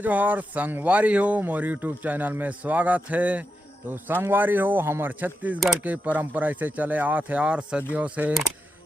जोहर संगवारी हो मोर YouTube channel में स्वागत है। तो संगवारी हो हमार छत्तीसगढ़ के परंपरा से चले आते यार सदियों से।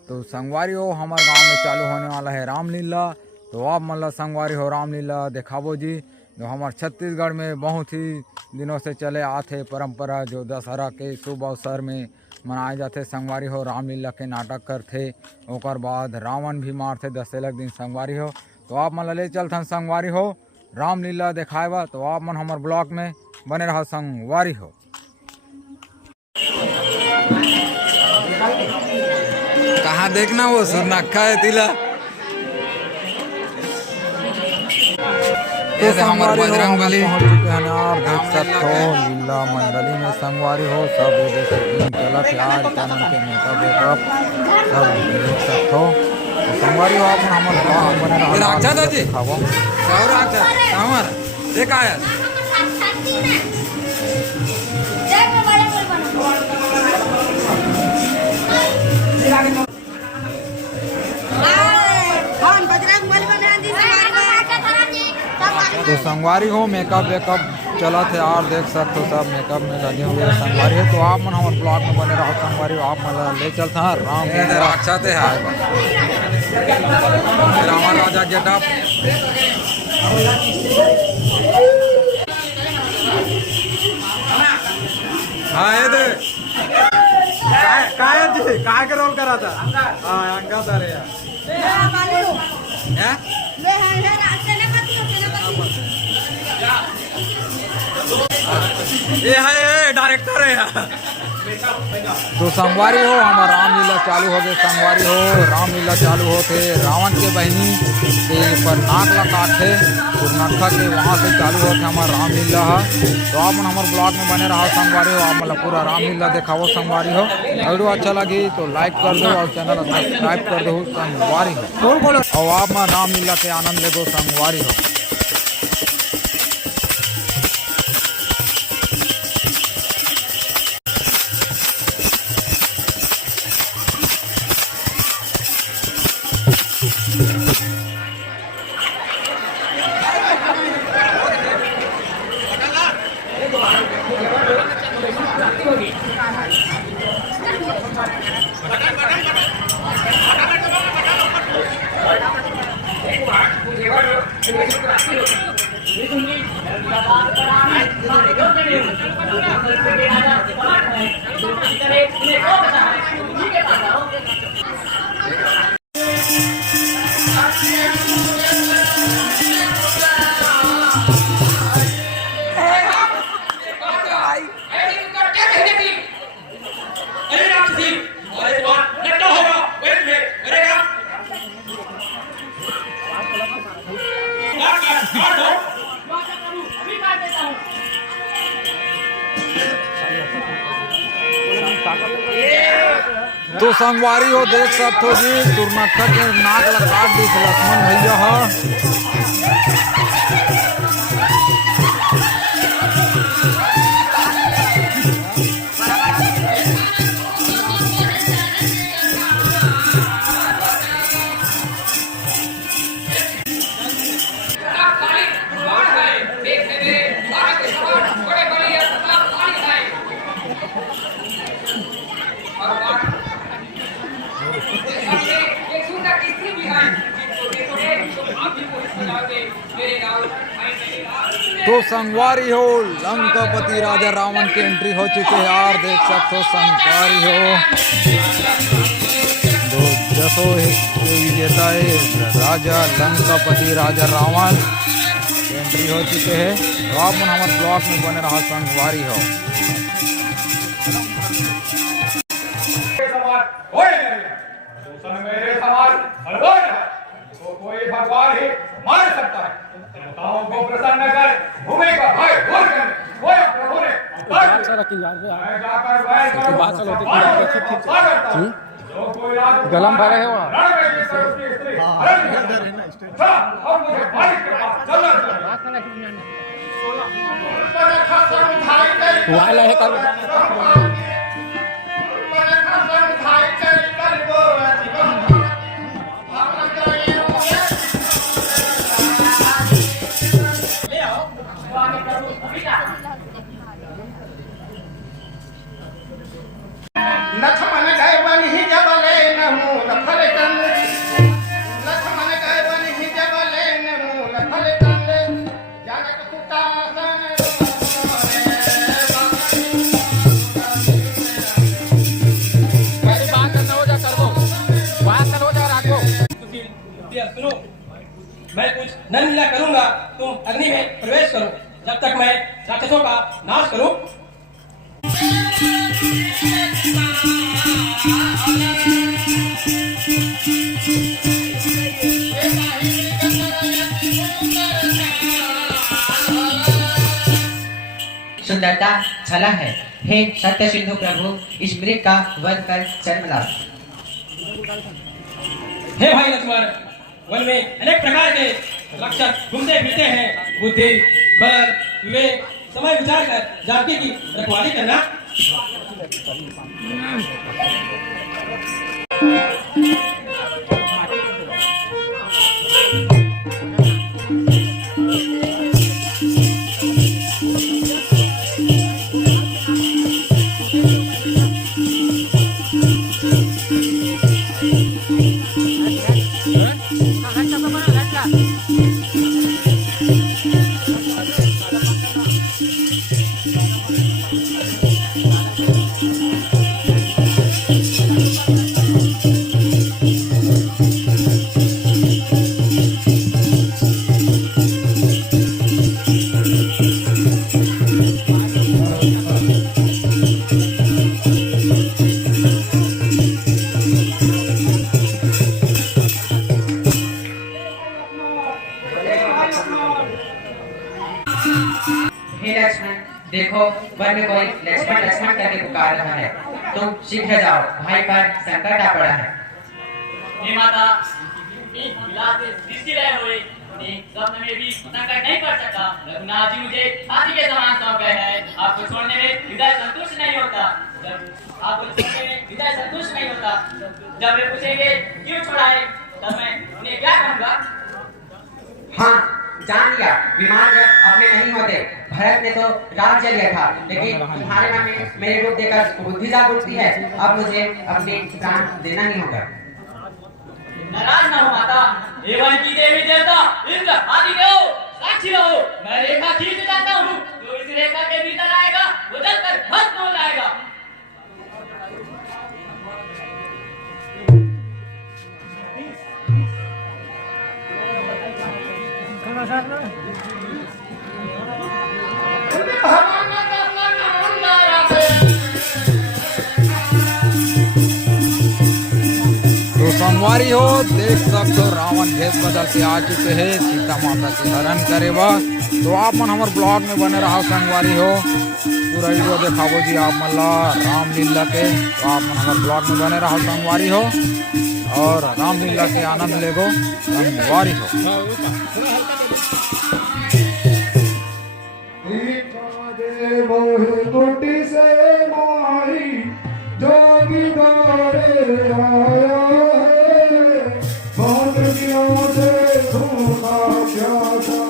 तो संगवारी हो हमारे गांव में चालू होने वाला है रामलीला। तो आप मतलब संगवारी हो रामलीला दिखावो जी। जो हमारे छत्तीसगढ़ में बहुत ही दिनों से चले आते परंपरा जो दशहरा के शुभ अवसर में मनाए जाते। संगवारी हो रामलीला के नाटक करते, ओकर बाद रावण भी मारते 10 दिन संगवारी हो। तो आप मन ले चलते संगवारी हो रामलीला दिखाएबा। तो आप मन हमारे ब्लॉग में बने रहो संगवारी हो। कहाँ देखना वो सुरनखा है तिला। तो हमारे बजरंग बली पहुंच चुके हैं और देख सकते हो लीला मंडली में संगवारी हो सब गलत यार कानून के नेता सब देख सकते हो। संगवारी हो आप हमारे ब्लॉग बने रहो। राजा जी राजा हमारा देखा है तो संगवारी हो मेकअप वेकअप चला थे यार देख सकते हो सब मेकअप में लगे हुए संगवारी है। तो आप मन हमारे ब्लॉग में बने रहो संगवारी हो। आप मन ले चलते हैं राम अच्छा थे रावण राजा गेटअप। हाँ दे काय का रोल करा था। हाँ अंगा था रे यार ये है डायरेक्टर है यार। तो संगवारी हो हमारा रामलीला चालू हो गए। संगवारी हो रामलीला चालू होते रावण के बहनी के पर नाक ला काटे सुरनखा के वहाँ से चालू होते हमारा रामलीला है। तो आप हमारे ब्लॉग में बने रहो संगवारी हो। आप मतलब पूरा रामलीला दिखाओ संगवारी हो। वीडियो अच्छा लगी तो लाइक कर दो और चैनल सब्सक्राइब कर दो संगवारी हो। और आप में रामलीला के आनंद ले दो संगवारी हो। तो संगवारी हो देख सकते हो जी सुरनखा के नाक ला काट दी लक्ष्मण भैया है। तो संगवारी हो लंकापति राजा रावण की एंट्री हो चुके हैं यार देख सकते हो संगवारी हो। तो जसो विजेता है राजा लंकापति राजा रावण एंट्री हो चुके हैं। तो आप मन हमारे ब्लॉग में बने रहा संगवारी हो। कोई भगवान ही मार सकता है। देवताओं को प्रसन्न कर भूमि का भय दूर कर वो प्रभु ने गलम भरे है वहाँ है सुनो, मैं कुछ नर लीला करूंगा, तुम अग्नि में प्रवेश करो, जब तक मैं राक्षसों का नाश करूं। सुंदरता छला है। हे सत्य सिंधु प्रभु, इस मृग का वध कर जन्म लाओ। हे भाई लक्ष्मण, वन में अनेक प्रकार के राक्षस घूमते फिरते हैं। बुद्धि, बल, विवेक, समय विचार कर जानकी की रखवाली करना। हे लक्ष्मण, देखो वन में कोई लक्ष्मण लक्ष्मण करके पुकार रहा है। तुम शीघ्र जाओ, भाई पर संकट आ पड़ा है। हे माता, इस विलास से दृष्टि रहे हुए स्वप्न में भी संकट नहीं पड़ सकता। रघुनाथ जी मुझे हाथी के समान सौंप गए हैं। आपको छोड़ने में हृदय संतुष्ट नहीं होता। जब आपको छोड़ने में हृदय संतुष्ट नहीं होता, जब वे पूछेंगे क्यों छोड़ाए, तब मैं उन्हें क्या कहूँगा? हाँ, जान लिया, विमान जब अपने नहीं होते। भरत ने तो राज्य लिया था, लेकिन तुम्हारे मन में मेरे रूप देकर बुद्धि जाग उठती है। अब मुझे अपने प्राण देना ही होगा। नाराज न हो माता, एवं की देवी देवता इंद्र आदि देव साक्षी रहो। मैं रेखा खींच जाता हूँ, जो इस रेखा के भीतर आएगा वो जलकर भस्म हो जाएगा। तो संगवारी हो देख सकते हो रावण भेष बदल के आ चुके हैं सीता माता के हरण करे बस। तो आप मन हमारे ब्लॉग में बने रहो संगवारी हो, पूरा वीडियो देखाबो जी आप मन ला रामलीला के। तो आप मन हमारे ब्लॉग में बने रहो संगवारी हो और रामलीला के आनंद लेगो संगवारी हो। कोटि से माही जोगी दौड़े आया है, बांधगियों से धूमा क्या था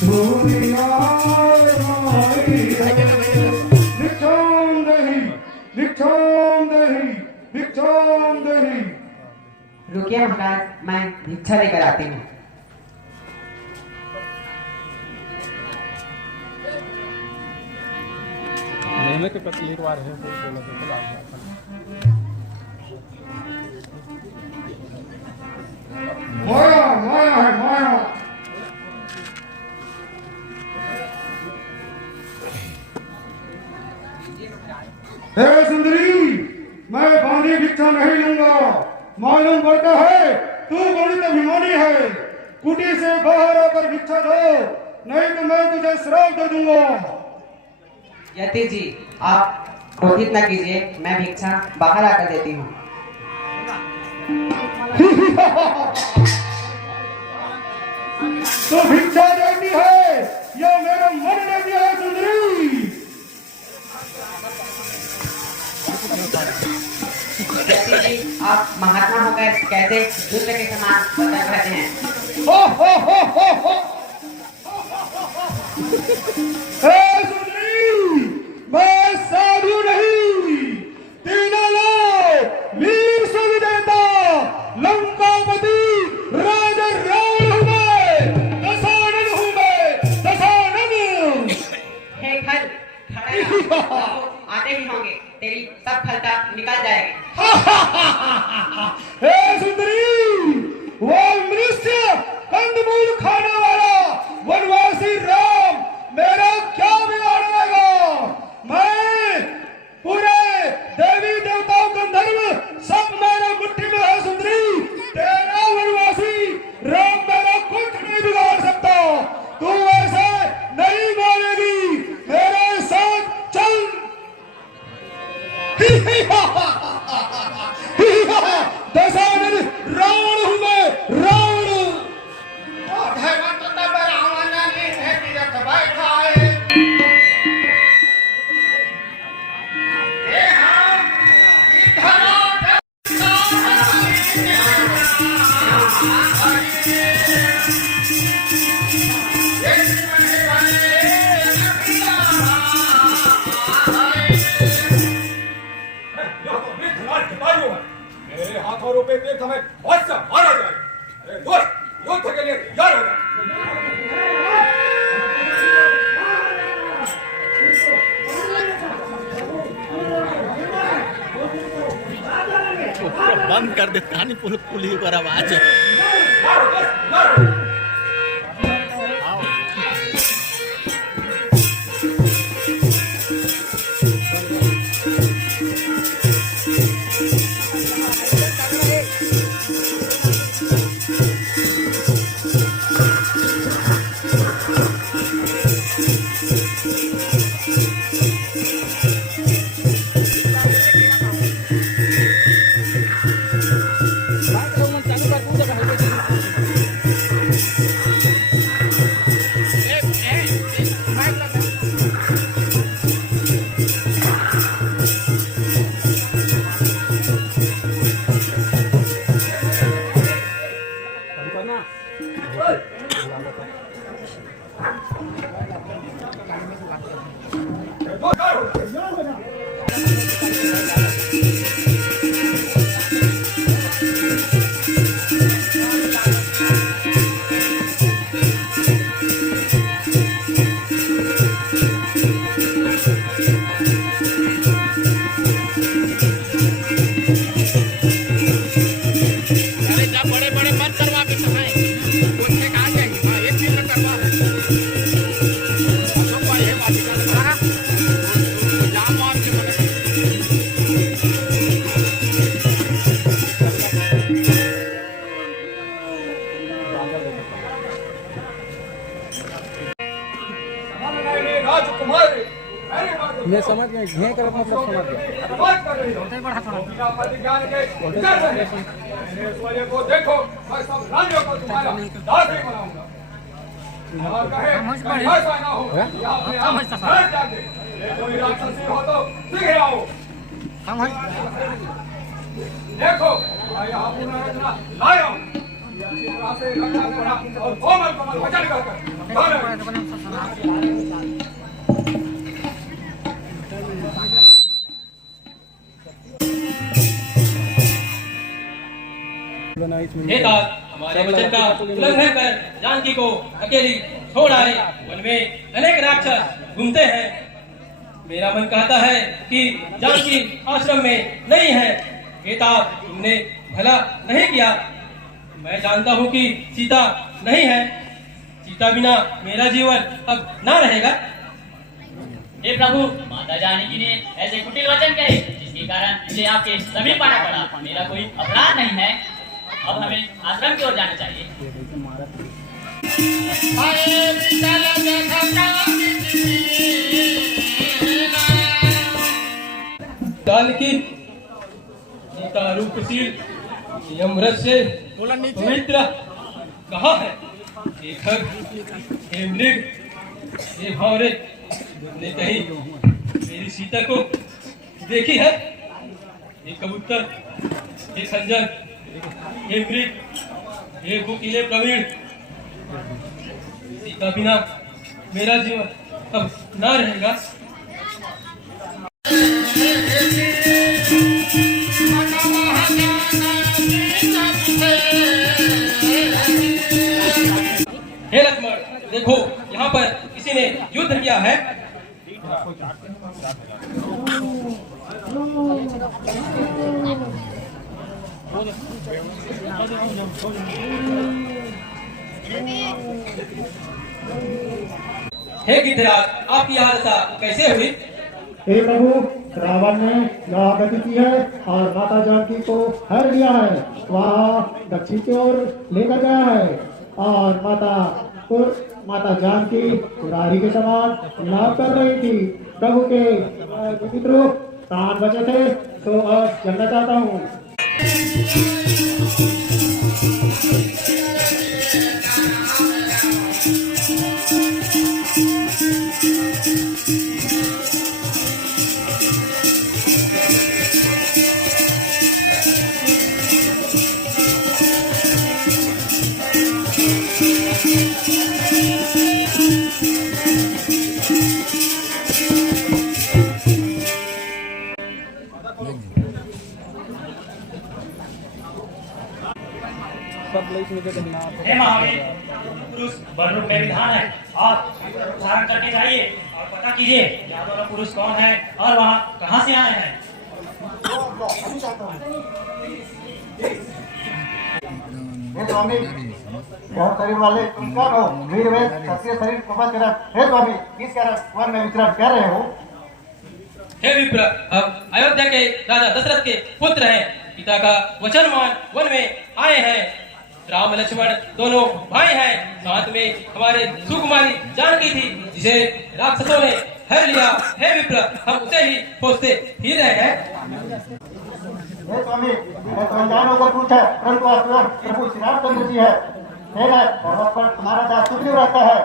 धूलिया आई है। निक्षाम नहीं, निक्षाम नहीं, निक्षाम नहीं। रुकिए महाराज, मैं भिक्षा लेकर आती हूँ। के प्रति एक बार है माया माया है माया। हे सुंदरी, मैं बांधी भिक्षा नहीं लूंगा। मालूम पड़ता है तू बड़ी अभिमानी है। कुटी से बाहर आकर भिक्षा दो, नहीं तो मैं तुझे श्राप दे दूंगा। यति जी, आप क्रोधित न कीजिए, मैं भिक्षा बाहर आकर देती हूँ। तो भिक्षा देती है या मेरा मन देती है सुंदरी? यति जी, आप महात्मा होकर कैसे दुष्ट के समान बदल रहते हैं? हे सुंदरी, मैं साधु नहीं, तीनों लोग वीर सुविजेता लंकापति राजा रावण हूँ मैं, दशानन हूँ मैं, दशानन। हे खल, खड़े रहो, आते ही होंगे, तेरी सब खलता निकल जाएगी। हे सुंदरी, वो मनुष्य फिर तुम्हें बहुत सा मारा जाए। अरे दोस्त, युद्ध के लिए तैयार हो जाए। बंद कर दे कहानी पुलिस पर आवाज है। तैयार हो दोस्त, तैयार हो। ये समझ गए, घे कर मतलब समझ गए। इस वजह को देखो, मैं सब राज्यों को तुम्हारा दास ही बनाऊंगा। और कहे ऐसा ना हो कि आपने आप मर जाते। कोई राक्षसी हो तो सीधे आओ। देखो मैं यहाँ पूरा रचना लाया हूँ। अच्छी तरह से रखा करना और कोमल कोमल वचन कर हे तात, हमारे वचन का उल्लंघन कर जानकी को अकेली छोड़ आए। वन में अनेक राक्षस घूमते हैं। मेरा मन कहता है कि जानकी आश्रम में नहीं है। हे तात, तुमने भला नहीं किया। मैं जानता हूँ कि सीता नहीं है। सीता बिना मेरा जीवन अब ना रहेगा। हे प्रभु, माता जानकी ने ऐसे कुटिल वचन कहे जिसके कारण मुझे आपके समीप आना पड़ा। मेरा कोई अपराध नहीं है। अब हमें आश्रम की ओर जाना चाहिए। जानकी सीता रूपशील यमरज से पवित्र कहाँ है? हे खग, हे मृग, हे भावरे, तुमने कहीं मेरी सीता को देखी है? हे कबूतर, हे खंजर, हे मृग, हे भूखिले प्रवीण, सीता बिना मेरा जीवन अब ना रहेगा। हे लक्ष्मण, देखो यहाँ पर किसी ने युद्ध किया है। हे गिद्धराज, आपकी यह दशा कैसे हुई? हे प्रभु, रावण ने यहाँ गति की है और माता जानकी को हर लिया है। वहाँ दक्षिण की ओर लेकर गया है और माता जानकी राही के समान नाव कर रही थी। प्रभु के मित्रों प्राण बचे थे तो अब जानना चाहता हूँ। हे महावीर, पुरुष बल रूप में विधान है। आप धारण करके जाइए और पता कीजिए यह दोनों पुरुष कौन है और वहाँ कहाँ से आए हैं। हे स्वामी, यह शरीर वाले तुम कौन हो? वीर वेद क्षत्रिय शरीर कपट कर। हे स्वामी, किस कारण वन में विचरण कर रहे हो? हे विप्र, हम अयोध्या के राजा दशरथ के पुत्र हैं। पिता का वचन मान वन में आए हैं। राम लक्ष्मण दोनों भाई हैं। साथ में हमारे सुकुमारी जानकी थी जिसे राक्षसों ने हर लिया। हे विप्र, हम उसे ही खोजते फिर रहे हैं। हे स्वामी, मैं तो अनजान होकर पूछा, परंतु आप स्वयं प्रभु श्री रामचंद्र जी है। हे राज, पर्वत पर तुम्हारा दास सुग्रीव रहता है।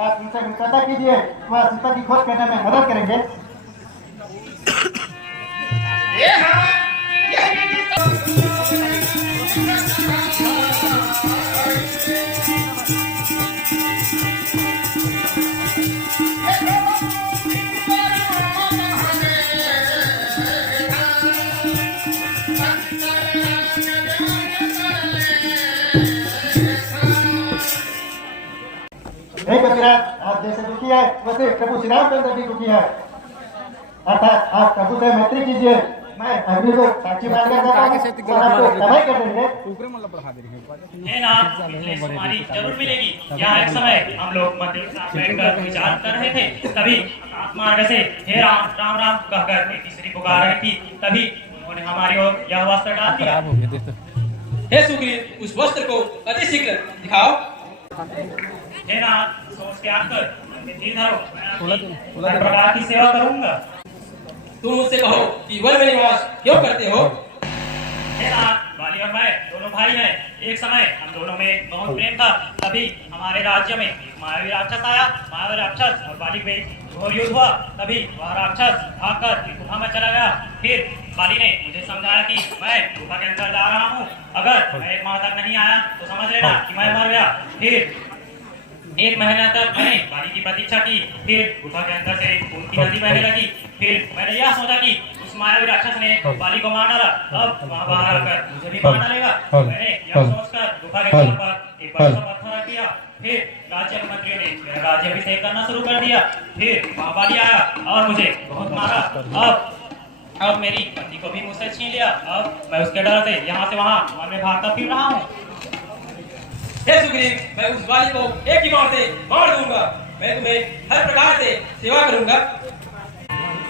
आप उनसे मित्रता कीजिए, वह सीता की खोज करने में मदद करेंगे। हे कपिराज, आप जैसे दुखी है वैसे प्रभु श्री रामचंद्र भी दुखी है। अर्थात आप प्रभु से मैत्री कीजिए। मैं अग्नि को साक्षी मानकर जाता हूं और आपको दवाई कर देंगे। हे नाथ, मुझे सुकुमारी जरूर मिलेगी। यहाँ एक समय हम लोग मंदिर में बैठकर विचार कर रहे थे, तभी मार्ग से हे राम राम राम कहकर एक स्त्री पुकार रही थी। तभी उन्होंने हमारी ओर यह वस्त्र डाल दिया। हे सुग्रीव, उस वस्त्र को अति शीघ्र दिखाओ। हे नाथ, सोच के आकर धीर धरो, मैं हर प्रकार की सेवा करूंगा। तुम मुझसे कहो कि वन में निवास क्यों करते हो? हे नाथ, बाली और मैं दोनों भाई हैं। एक समय हम दोनों में बहुत प्रेम था। तभी हमारे राज्य में एक मायावी राक्षस आया। मायावी राक्षस और बाली में घोर युद्ध हुआ। तभी वह राक्षस भागकर एक गुफा में चला गया। फिर बाली ने मुझे समझाया कि मैं गुफा के अंदर जा रहा हूँ, अगर मैं 1 माह तक नहीं आया तो समझ लेना कि मैं मर गया। फिर 1 महीना तक मैंने बाली की प्रतीक्षा की। फिर गुफा के अंदर से खून की नदी बहने लगी। फिर मैंने यह सोचा कि उस मायावी राक्षस ने बाली को मार डाला, अब वहाँ बाहर आकर मुझे भी मार डालेगा। मैंने यह सोचकर गुफा के तल पर एक बड़ा सा पत्थर रख दिया। फिर राज्य के मंत्रियों ने मेरा राज्याभिषेक करना शुरू कर दिया। फिर वहाँ बाली आया और मुझे बहुत मारा। अब मेरी पत्नी को भी मुझसे छीन लिया। अब मैं उसके डर से यहाँ से वहाँ वन में भागता फिर रहा हूँ। हे सुग्रीव, मैं उस बाली को एक ही बार से मार दूंगा। मैं तुम्हें हर प्रकार से सेवा करूंगा।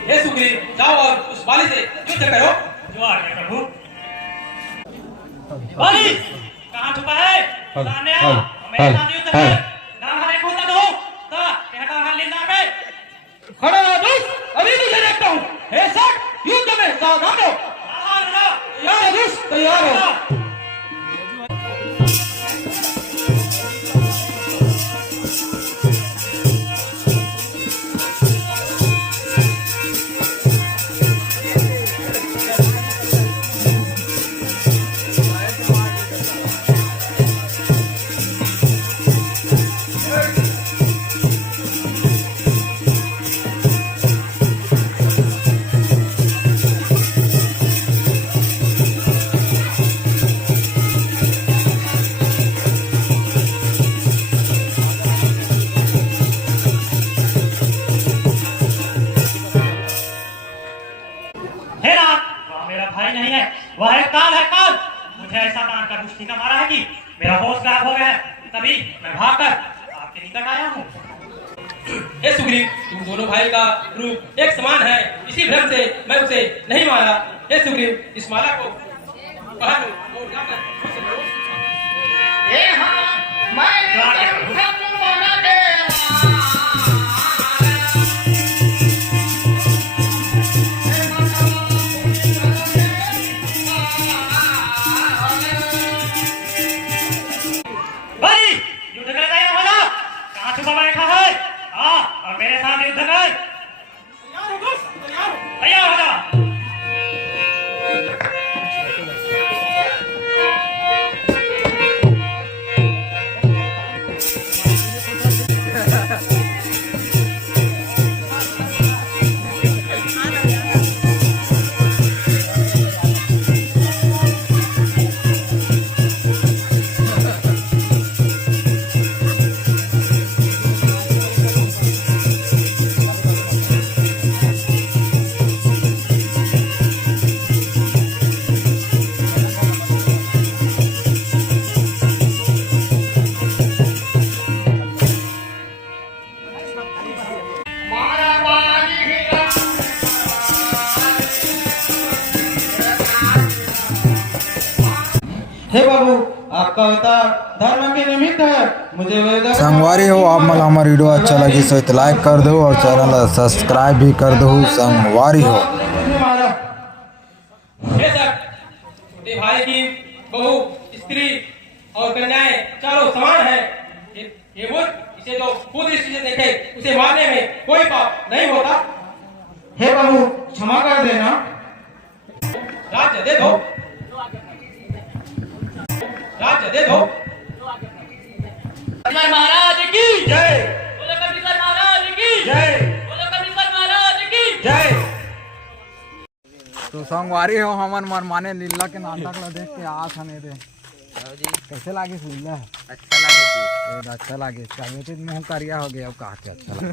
हे सुग्रीव, जाओ और उस बाली से युद्ध करो। जो आ गया प्रभु। बाली कहाँ छुपा है? सामने आओ, मेरे साथ युद्ध कर। ना हमें खोता दो, ता कहता हाल लेना में। खड़ा हो दुष्ट, अभी तुझे देखता हूँ। हे सट, युद्ध में सावधान हो। तैयार हो दुष्ट, तैयार हो। वह एक काल है, काल। मुझे ऐसा कान का दुष्टी का मारा है कि मेरा होश खराब हो गया है। तभी मैं भागकर आपके निकट आया हूँ। हे सुग्रीव, तुम दोनों भाई का रूप एक समान है, इसी भ्रम से मैं उसे नहीं मारा। हे सुग्रीव, इस माला को बाहर लो और जाकर मुझसे लो। बैठा है और मेरे साथ युद्ध कर। तैयार हो जा। आपका अवतार धर्म के निमित्त है। मुझे वेद संगवारी हो आप मला हमारा वीडियो अच्छा लगी सो तो लाइक कर दो और चैनल सब्सक्राइब भी कर दो। संगवारी हो बेशक छोटे भाई की बहू, स्त्री और कन्याएं चारों समान है। ये मूर्ख इसे तो खुद दृष्टि से देखे उसे मारने में कोई पाप नहीं होता। हे बहू क्षमा कर देना। राज्य दे दो, राज्य दे दो। कपिलेश्वर महाराज की जय बोलो, कपिलेश्वर महाराज की जय बोलो, कपिलेश्वर महाराज की जय। तो संगवारी हो हमन मन माने लीला के नाटक ला देख के आस हने दे कैसे लागे लीला? अच्छा लागे, अच्छा लागे। मुंह करिया हो गया, अब कहा अच्छा लगा।